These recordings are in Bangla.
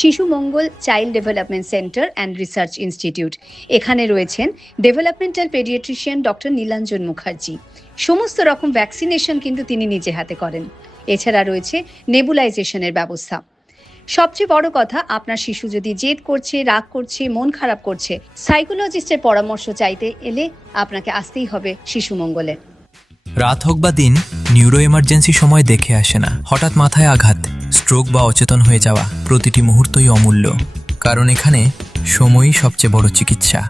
শিশু Mangal child development centre and research institute. এখানে রয়েছেন developmental paediatrician doctor Nilanjan Mukherjee. সমস্ত রকম ভ্যাকসিনেশন কিন্তু তিনি নিজে হাতে করেন। এছাড়া রয়েছে নেবুলাইজেশনের ব্যবস্থা। সবচেয়ে বড় কথা, আপনার শিশু যদি জেদ করছে, রাগ করছে, মন খারাপ করছে, সাইকোলজিস্টের পরামর্শ চাইতে এলে আপনাকে আসতেই হবে শিশু মঙ্গলে। রাত হোক বা দিন, নিউরো এমার্জেন্সি সময় দেখে আসে না। হঠাৎ মাথায় আঘাত, স্ট্রোক বা অচেতন হয়ে যাওয়া, প্রতিটি মুহূর্তই অমূল্য। কারণ এখানে সময়ই সবচেয়ে বড় চিকিৎসা।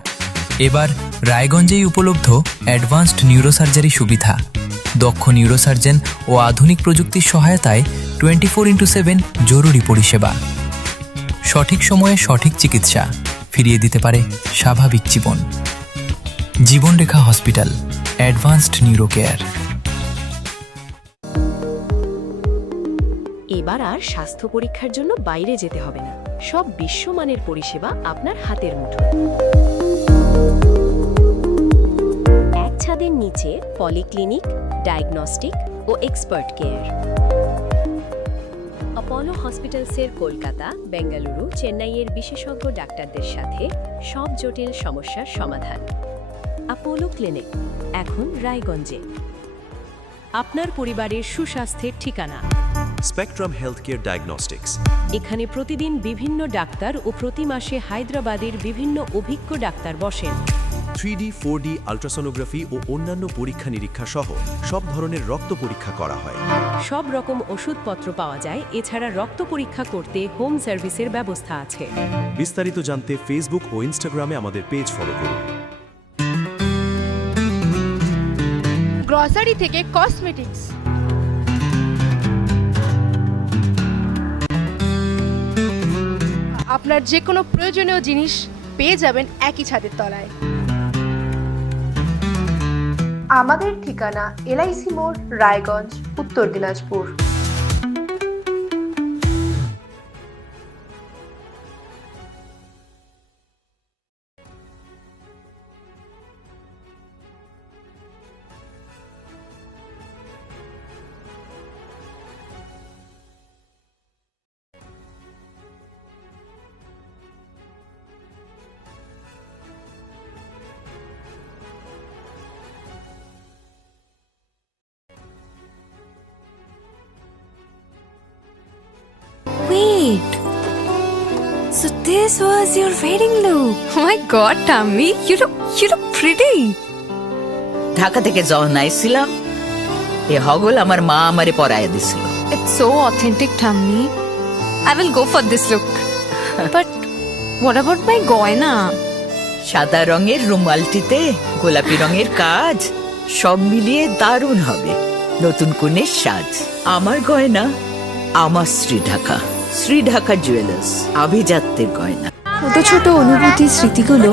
এবার রায়গঞ্জেই উপলব্ধ অ্যাডভান্সড নিউরোসার্জারি সুবিধা। দক্ষ নিউরোসার্জন ও আধুনিক প্রযুক্তির সহায়তায় 24x7 জরুরি পরিষেবা। সঠিক সময়ে সঠিক চিকিৎসা ফিরিয়ে দিতে পারে স্বাভাবিক জীবন। জীবনরেখা হসপিটাল, অ্যাডভান্সড নিউরো কেয়ার। এবার আর স্বাস্থ্য পরীক্ষার জন্য বাইরে যেতে হবে না। সব বিশ্বমানের পরিষেবা আপনার হাতের মুঠোয়। এক ছাদের নিচে পলিক্লিনিক, ডায়াগনস্টিক ও এক্সপার্ট কেয়ার। অপোলো হসপিটালসের কলকাতা, বেঙ্গালুরু, চেন্নাইয়ের বিশেষজ্ঞ ডাক্তারদের সাথে সব জটিল সমস্যার সমাধান। অপোলো ক্লিনিক এখন রায়গঞ্জে। আপনার পরিবারের সুস্বাস্থ্যের ঠিকানা। Spectrum healthcare diagnostics. এখানে প্রতিদিন বিভিন্ন ডাক্তার ও প্রতি মাসে হায়দ্রাবাদের বিভিন্ন অভিজ্ঞ ডাক্তার বসেন। 3D, 4D আল্ট্রাসোনোগ্রাফি ও অন্যান্য পরীক্ষা নিরীক্ষা সহ সব ধরনের রক্ত পরীক্ষা করা হয়। সব রকম ওষুধপত্র পাওয়া যায়। এছাড়া রক্ত পরীক্ষা করতে হোম সার্ভিসের ব্যবস্থা আছে। বিস্তারিত জানতে ফেসবুক ও ইনস্টাগ্রামে আমাদের পেজ ফলো করুন। গ্রসারি থেকে কসমেটিক্স, আপনার যে কোনো প্রয়োজনীয় জিনিস পেয়ে যাবেন একই ছাদের তলায়। আমাদের ঠিকানা এলআইসি মোড়, রায়গঞ্জ, উত্তর Dinajpur. Wait. So this was your wedding look. Oh my god, Tammy, you look pretty. Dhaka থেকে যখন আইছিলাম, এ হগল আমার মা আমারে পরায় দিছিল। It's so authentic, Tammy. I will go for this look. But what about my goina? সাদা রঙের রুমালটিতে গোলাপি রঙের কাজ, সব মিলিয়ে দারুণ হবে। নতুন কনের সাজ। আমার গয়না আমার শ্রীঢাকা, শ্রীঢাকা জুয়েলার্স, আভিজাত্যের গয়না। ছোট ছোট অনুভূতি, স্মৃতিগুলো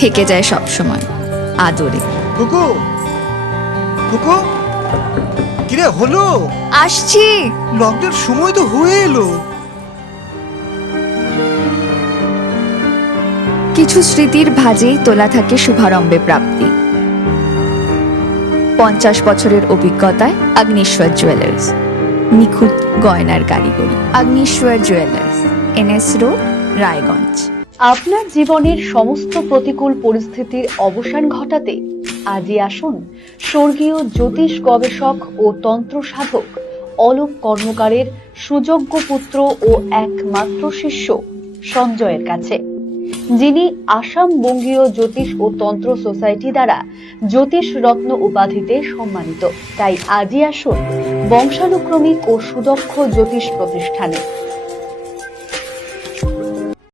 থেকে যায় সব সময় আদরে। কুকু কুকু, কিরে হলো? আসছি। লকডাউন সময় তো হয়ে এলো। কিছু স্মৃতির ভাজেই তোলা থাকে শুভারম্ভে প্রাপ্তি। 50 বছরের অভিজ্ঞতায় আগ্নেশ্বর জুয়েলার্স, নিখুঁত গয়নার কারিগরি। Agneshwar jewellers, NS road, Raiganj. আপনার জীবনের সমস্ত প্রতিকূল পরিস্থিতির অবসান ঘটাতে আজই আসুন স্বর্গীয় জ্যোতিষ গবেষক ও তন্ত্র সাধক অলোক কর্মকারের সুযোগ্য পুত্র ও একমাত্র শিষ্য সঞ্জয়ের কাছে, যিনি আসাম বঙ্গীয় জ্যোতিষ ও তন্ত্র সোসাইটি দ্বারা জ্যোতিষ রত্ন উপাধিতে সম্মানিত। তাই আজই আসুন বংশানুক্রমিক ও সুদক্ষ জ্যোতিষ প্রতিষ্ঠানে।